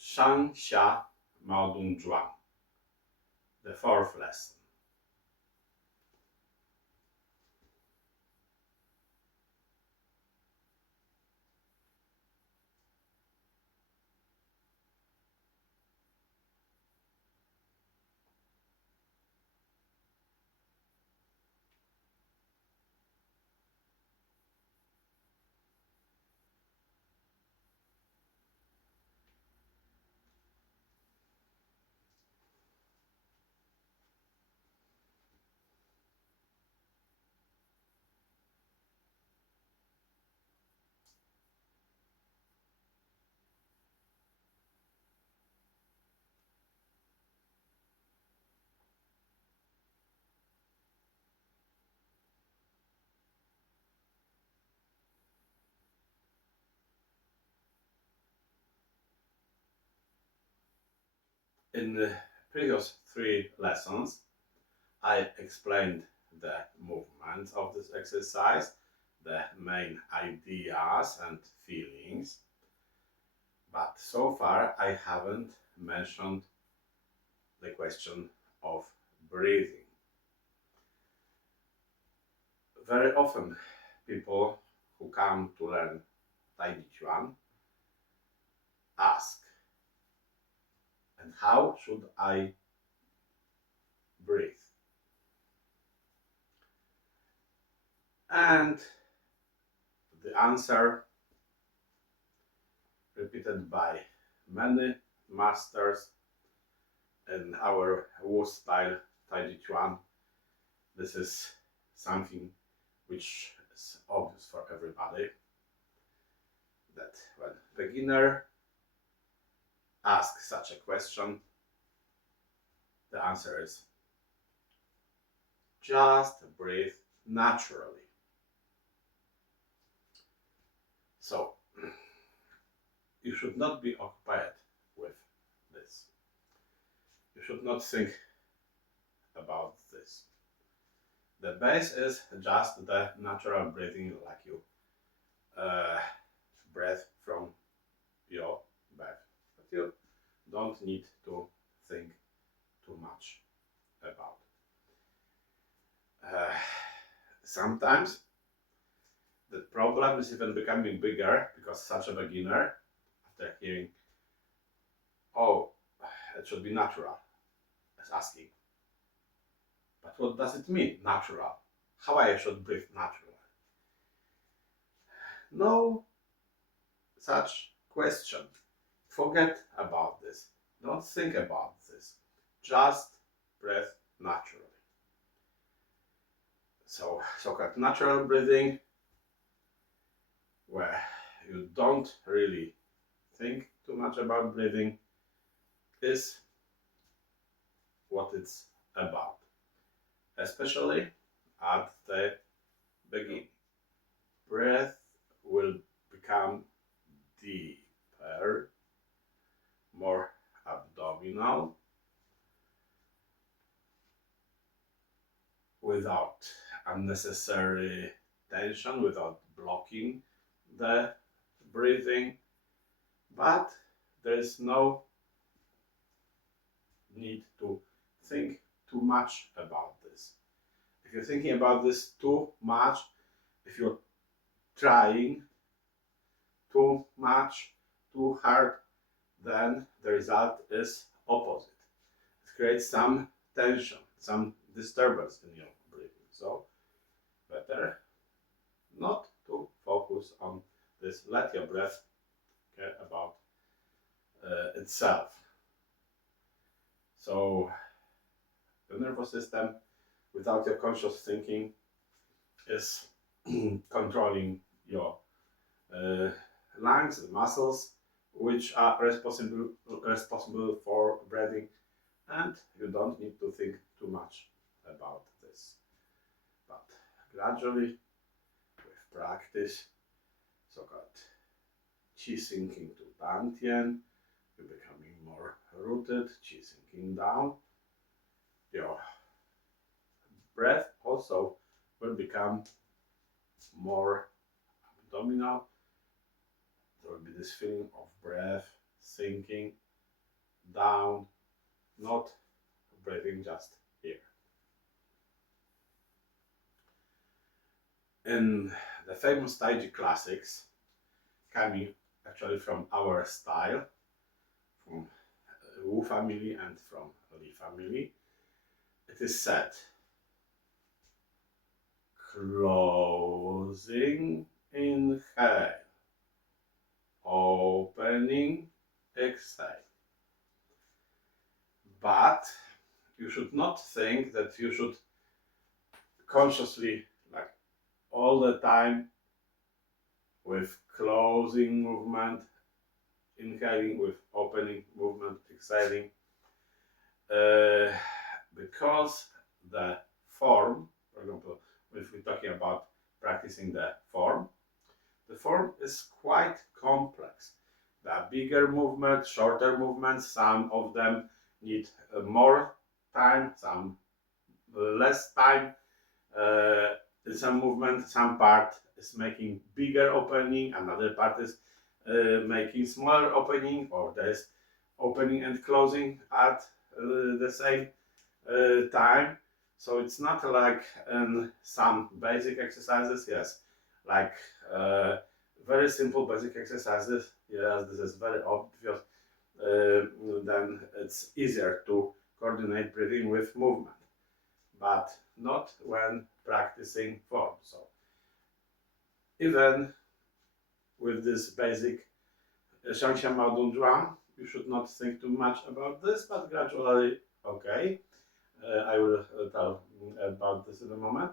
Shang, maodun, zhuang, the fourth lesson. In the previous three lessons, I explained the movements of this exercise, the main ideas and feelings, but so far I haven't mentioned the question of breathing. Very often, people who come to learn Tai Chi Chuan ask, and how should I breathe? And the answer, repeated by many masters in our Wu style Tai Chi Chuan, this is something which is obvious for everybody, that when beginner asks such a question, the answer is just breathe naturally. So you should not be occupied with this. You should not think about this. The base is just the natural breathing, like you breath from your back. But you don't need to think too much about. Sometimes the problem is even becoming bigger because such a beginner, after hearing, oh, it should be natural, is asking, but what does it mean, natural? How I should breathe naturally? No such question. Forget about this. Don't think about this. Just breathe naturally. So-called natural breathing, where you don't really think too much about breathing, is what it's about, especially at the beginning. Breath will become deeper, more abdominal, without unnecessary tension, without blocking the breathing, but there is no need to think too much about this. If you're thinking about this too much, if you're trying too much, too hard, then the result is opposite. It creates some tension, some disturbance in your breathing. So better not to focus on this. Let your breath care about itself. So the nervous system, without your conscious thinking, is controlling your lungs, the muscles, which are responsible for breathing, and you don't need to think too much about this. But gradually, with practice, so-called qi sinking to dantian, you're becoming more rooted, qi sinking down. Your breath also will become more abdominal. There will be this feeling of breath sinking, down, not breathing just here. In the famous Taiji classics, coming actually from our style, from Wu family and from Li family, it is said, closing, inhale, opening, exhale. But you should not think that you should consciously, like all the time, with closing movement, inhaling, with opening movement, exhaling, because the form, for example, if we're talking about practicing the form is quite complex. There are bigger movements, shorter movements, some of them need more time, some less time. In some movement, some part is making bigger opening, another part is making smaller opening, or there's opening and closing at the same time. So it's not like some basic exercises, yes, like very simple basic exercises, yes, this is very obvious, then it's easier to coordinate breathing with movement, but not when practicing form. So even with this basic Shang maodun zhuang, you should not think too much about this, but gradually, okay. I will tell about this in a moment.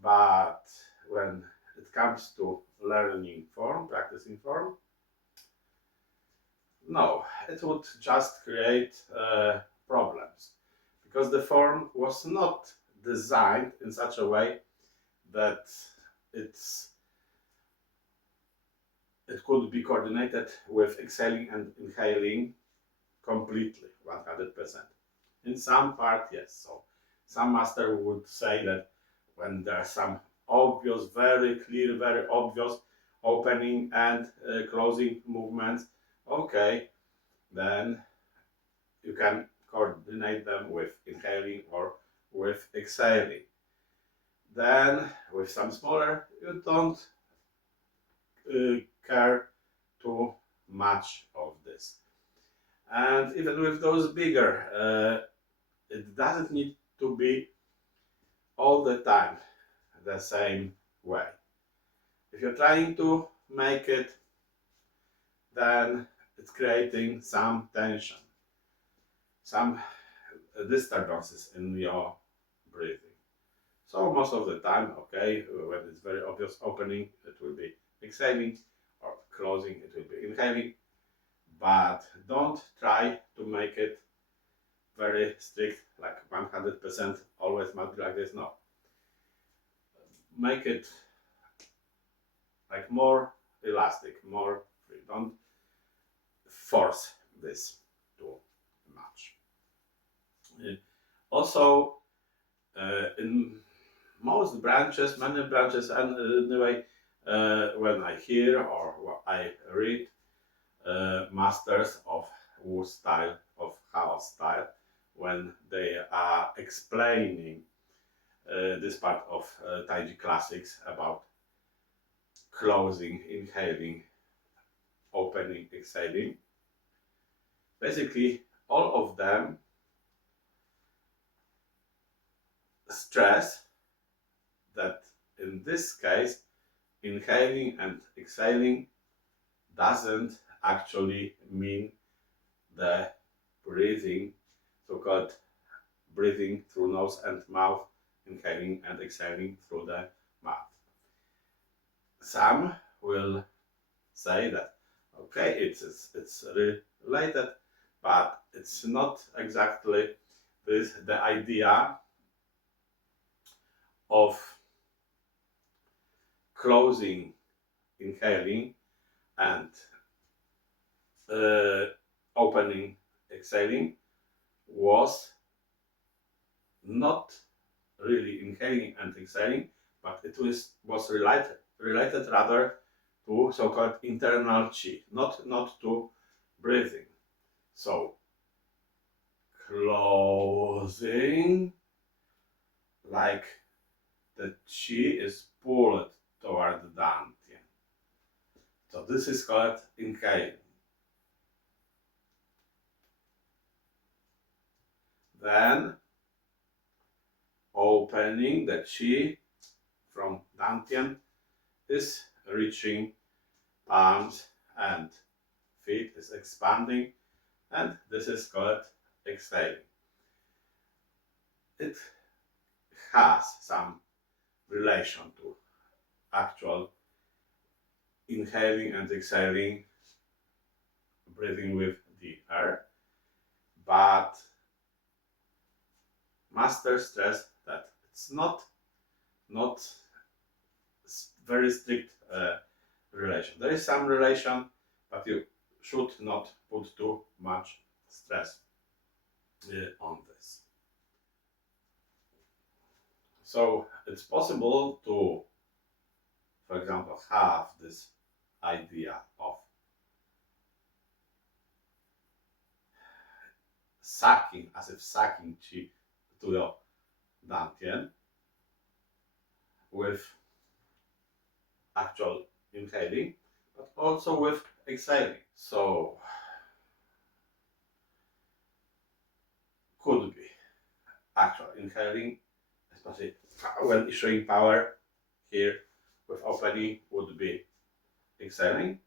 But when it comes to learning form, practicing form, no, it would just create problems, because the form was not designed in such a way that it could be coordinated with exhaling and inhaling completely, 100%. In some part, yes. So some master would say that when there are some obvious, very clear, very obvious opening and closing movements, okay, then you can coordinate them with inhaling or with exhaling. Then with some smaller, you don't care too much of this. And even with those bigger, it doesn't need to be all the time the same way. If you're trying to make it, then it's creating some tension, some disturbances in your breathing. So most of the time, okay, when it's very obvious opening, it will be exhaling, or closing, it will be inhaling. But don't try to make it very strict, like 100% always must be like this. No. Make it like more elastic, more free. Don't force this too much. Also, in most branches, many branches, and anyway, when I hear or I read masters of Wu style, of Hao style, when they are explaining this part of Taiji classics about closing, inhaling, opening, exhaling, basically all of them stress that in this case, inhaling and exhaling doesn't actually mean the breathing, so-called breathing through nose and mouth, inhaling and exhaling through the mouth. Some will say that, okay, it's related, but it's not exactly this, the idea of closing, inhaling, and opening, exhaling was not really inhaling and exhaling, but it was related rather to so-called internal qi, not to breathing. So closing, like the chi is pulled toward the dantian. So this is called inhaling. Then opening the chi from dantian is reaching palms and feet, is expanding, and this is called exhaling. It has some relation to actual inhaling and exhaling, breathing with the air, but master stress that it's not very strict relation. There is some relation, but you should not put too much stress on this. So it's possible to, for example, have this idea of sucking, as if sucking chi to your dantian with actual inhaling, but also with exhaling. So could be actual inhaling, especially when issuing power here with opening would be exhaling,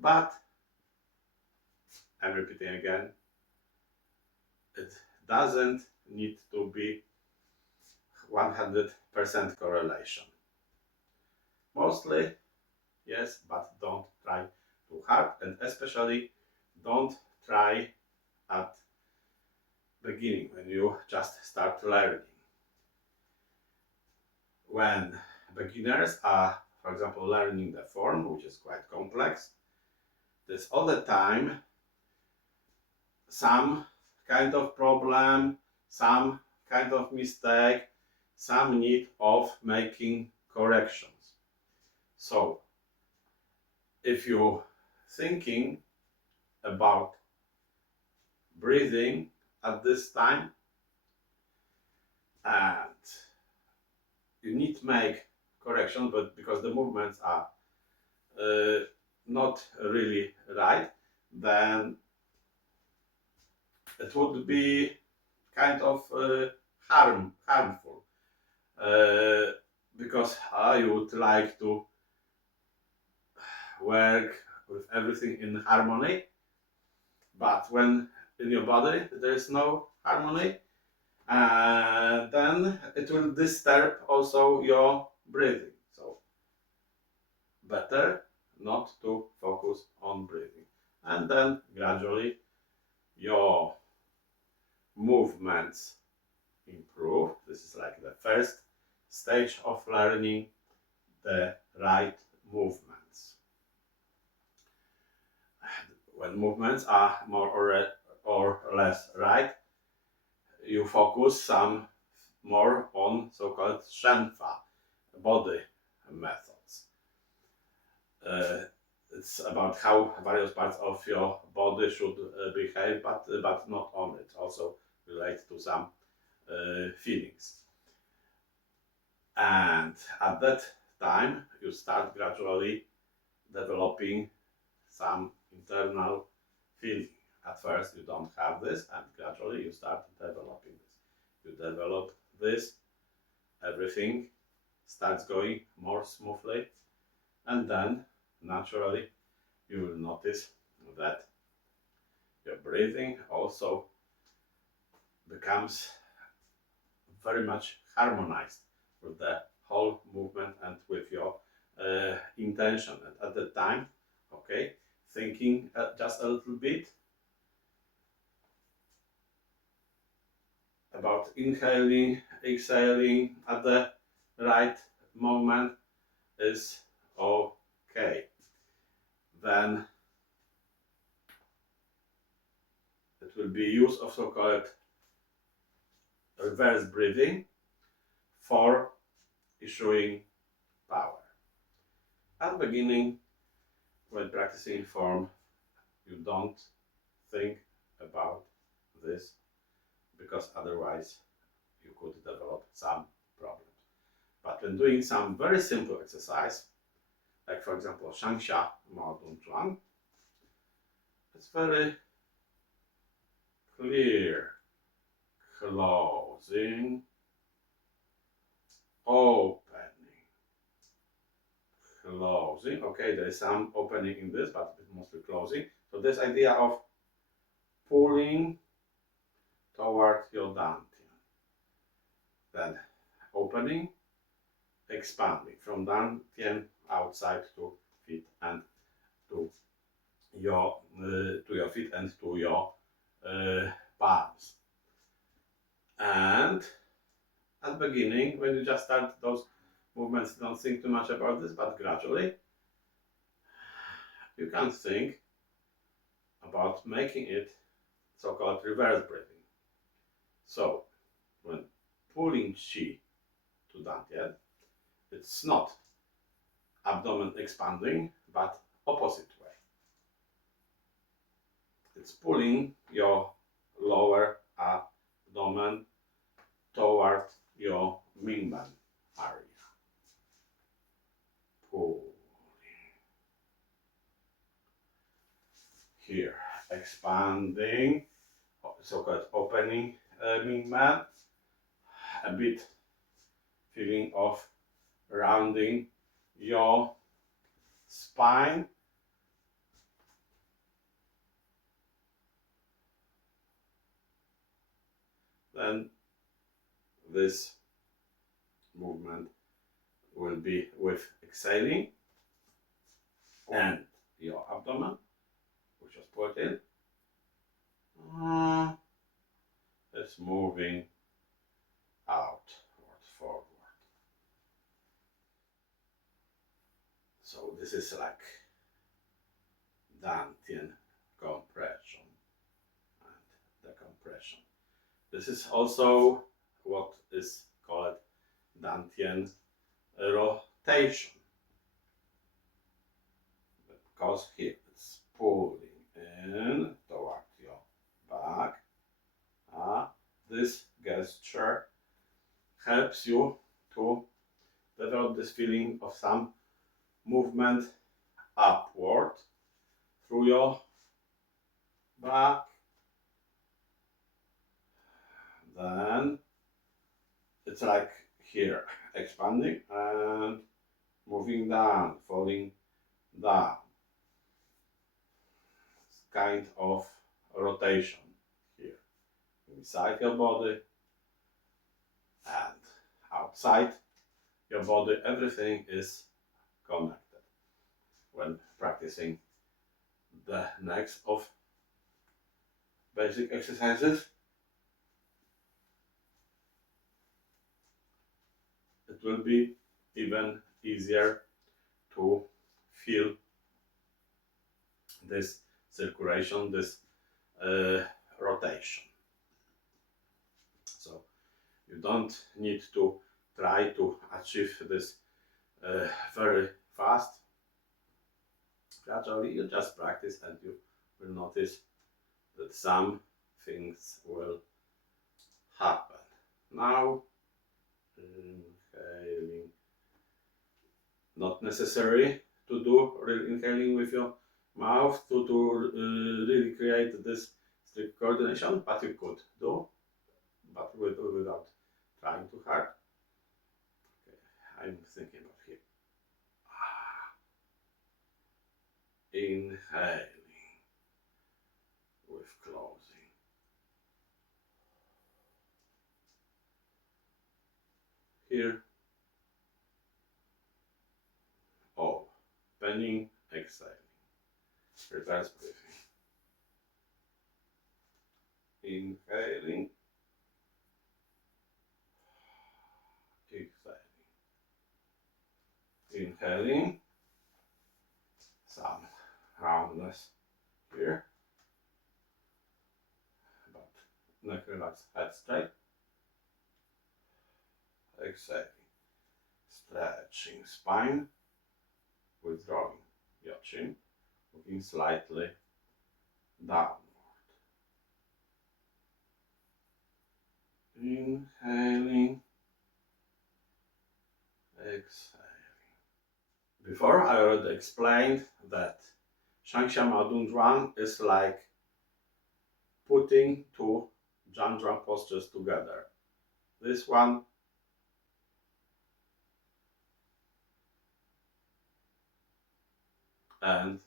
but I'm repeating again, it doesn't need to be 100% correlation. Mostly, yes, but don't try too hard, and especially don't try at beginning when you just start learning. When beginners are, for example, learning the form, which is quite complex, there's all the time some kind of problem, some kind of mistake, some need of making corrections. So if you thinking about breathing at this time and you need to make corrections, but because the movements are not really right, then it would be kind of harmful, because I would like to work with everything in harmony, but when in your body there is no harmony, then it will disturb also your breathing. So better not to focus on breathing, and then gradually your movements improve. This is like the first stage of learning the right movements. When movements are more or less right, you focus some more on so-called Shang body methods. It's about how various parts of your body should behave, but not only. It also relates to some feelings. And at that time, you start gradually developing some internal feeling. At first, you don't have this, and gradually you start developing this. You develop this, everything starts going more smoothly, and then naturally you will notice that your breathing also becomes very much harmonized with the whole movement and with your intention. And at the time, okay, thinking just a little bit about inhaling, exhaling at the right moment is okay. Then it will be use of so-called reverse breathing for issuing power. At the beginning, when practicing form, you don't think about this because otherwise you could develop some problems. But when doing some very simple exercise, like for example Shang maodun zhuang, it's very clear. Closing, opening, closing. Okay, there is some opening in this, but it's mostly closing. So this idea of pulling toward your dantian, then opening, expanding from dantian outside to feet and to your feet and to your palms. And at the beginning, when you just start those movements, don't think too much about this, but gradually you can think about making it so-called reverse breathing. So when pulling chi to dantian, it's not abdomen expanding, but opposite way. It's pulling your lower abdomen toward your mingban area. Pulling. Here, expanding, so-called opening mingban, a bit feeling of rounding your spine. Then this movement will be with exhaling and your abdomen, which was put in, is moving outward, forward. So this is like dantian compression and decompression. This is also what is called dantian rotation, because here it's pulling in toward your back. This gesture helps you to develop this feeling of some movement upward through your back. Then it's like here, expanding and moving down, falling down. It's kind of rotation here, inside your body and outside your body. Everything is connected. When practicing the next of basic exercises, it will be even easier to feel this circulation, this rotation. So you don't need to try to achieve this very fast. Gradually you just practice and you will notice that some things will happen. Now, inhaling. Not necessary to do real inhaling with your mouth to really create this strict coordination, but you could do, but without trying too hard. Okay, I'm thinking about here. Inhaling with closing. Here, opening, exhaling, reverse breathing. Inhaling, exhaling. Inhaling, some roundness here, but neck relaxed, head straight. Exhaling, stretching spine, withdrawing your chin, looking slightly downward. Inhaling, exhaling. Before I already explained that Shang maodun zhuang is like putting two zhuang postures together. This one and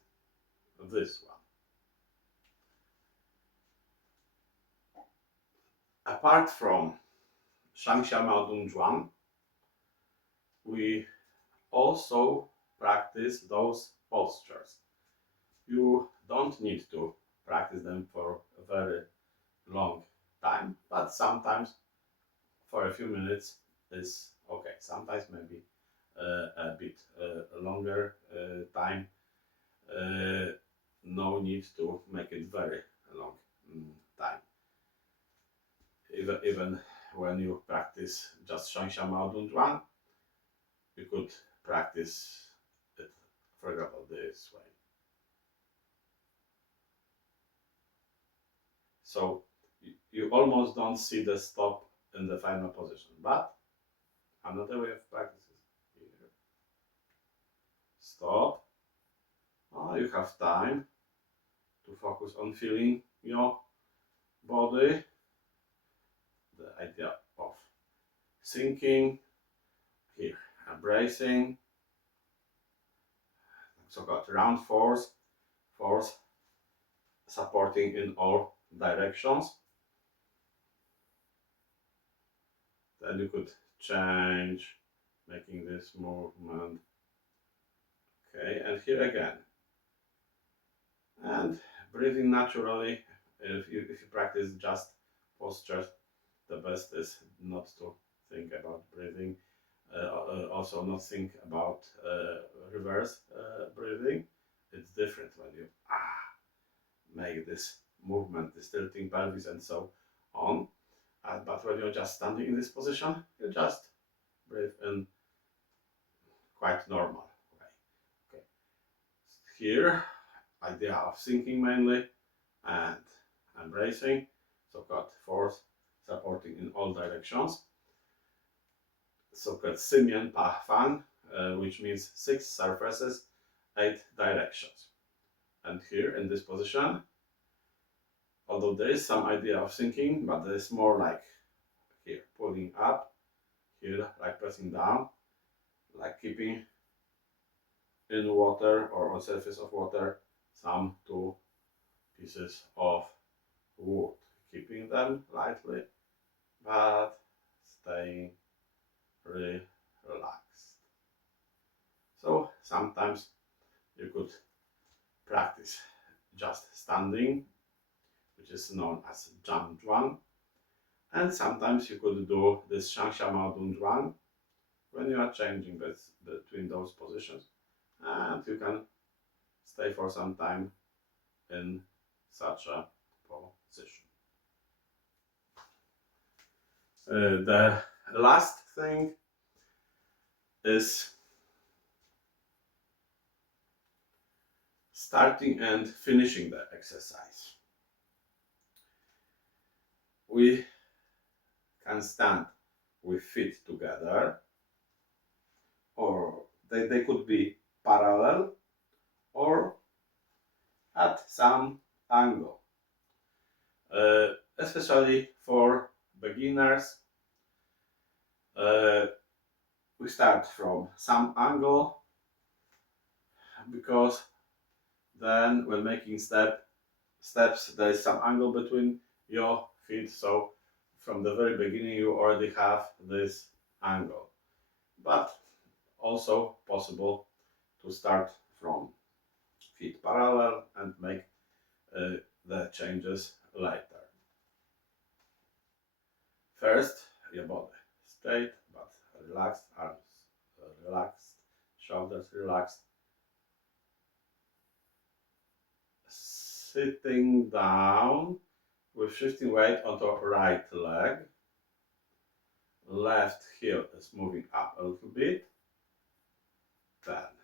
this one. Apart from Shang maodun zhuang, we also practice those postures. You don't need to practice them for a very long time, but sometimes for a few minutes is okay. Sometimes maybe a bit longer time. No need to make it very long time. Even when you practice just Shang maodun zhuang, you could practice it, for example, this way. So you almost don't see the stop in the final position, but another way of practice is here. Stop. Oh, you have time to focus on feeling your body. The idea of sinking, here, embracing, so-called round force supporting in all directions. Then you could change, making this movement. Okay, and here again. And breathing naturally. If you practice just postures, the best is not to think about breathing. Also, not think about reverse breathing. It's different when you make this movement, this tilting pelvis and so on. But when you're just standing in this position, you just breathe in quite normal way. Okay. Here, idea of sinking mainly and embracing, so-called force supporting in all directions, so-called Simian Pa Fan, which means 6 surfaces, 8 directions. And here in this position, although there is some idea of sinking, but there is more like here, pulling up, here, like pressing down, like keeping in water or on surface of water some 2 pieces of wood, keeping them lightly, but staying relaxed. So sometimes you could practice just standing, which is known as zhuang, and sometimes you could do this Shang maodun zhuang when you are changing between those positions, and you can stay for some time in such a position. The last thing is starting and finishing the exercise. We can stand with feet together, or they could be parallel or at some angle. Especially for beginners, we start from some angle, because then when making steps there is some angle between your feet, so from the very beginning you already have this angle. But also possible to start from feet parallel and make the changes later. First, your body straight but relaxed, arms relaxed, shoulders relaxed. Sitting down with shifting weight onto right leg. Left heel is moving up a little bit. Then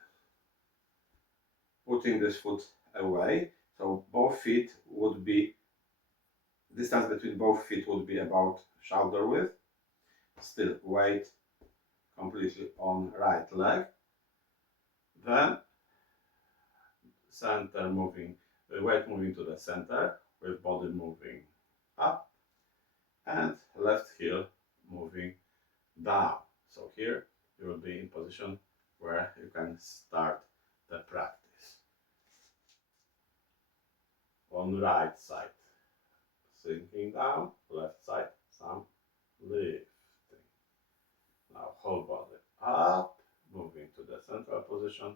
putting this foot away, so both feet would be Distance between both feet would be about shoulder width. Still weight completely on right leg. Then center moving, weight moving to the center with body moving up, and left heel moving down. So here you will be in position where you can start the practice. On right side, sinking down, left side, some lifting. Now whole body up, moving to the central position,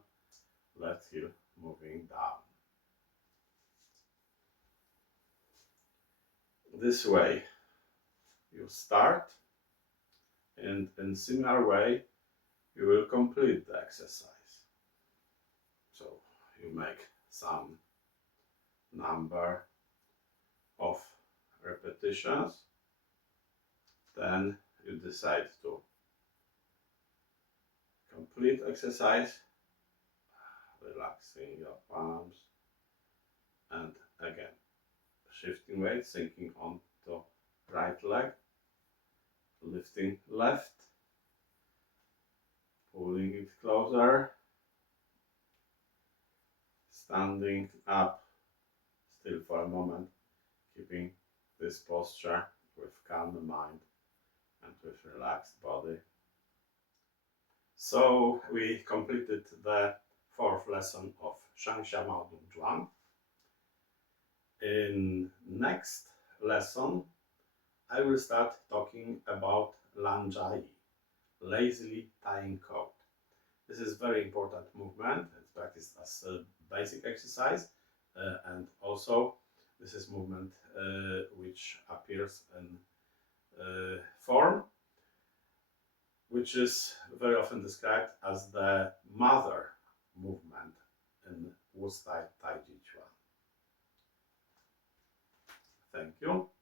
left heel moving down. This way you start, and in similar way you will complete the exercise. So you make some number of repetitions, then you decide to complete exercise, relaxing your palms, and again shifting weight, sinking onto right leg, lifting left, pulling it closer, standing up still for a moment, keeping this posture with calm mind and with relaxed body. So we completed the fourth lesson of Shang maodun zhuang. In next lesson I will start talking about lanjai, lazily tying coat. This is very important movement. It's practiced as a basic exercise, and also this is movement which appears in form which is very often described as the mother movement in Wu style Tai Chi Chuan. Thank you.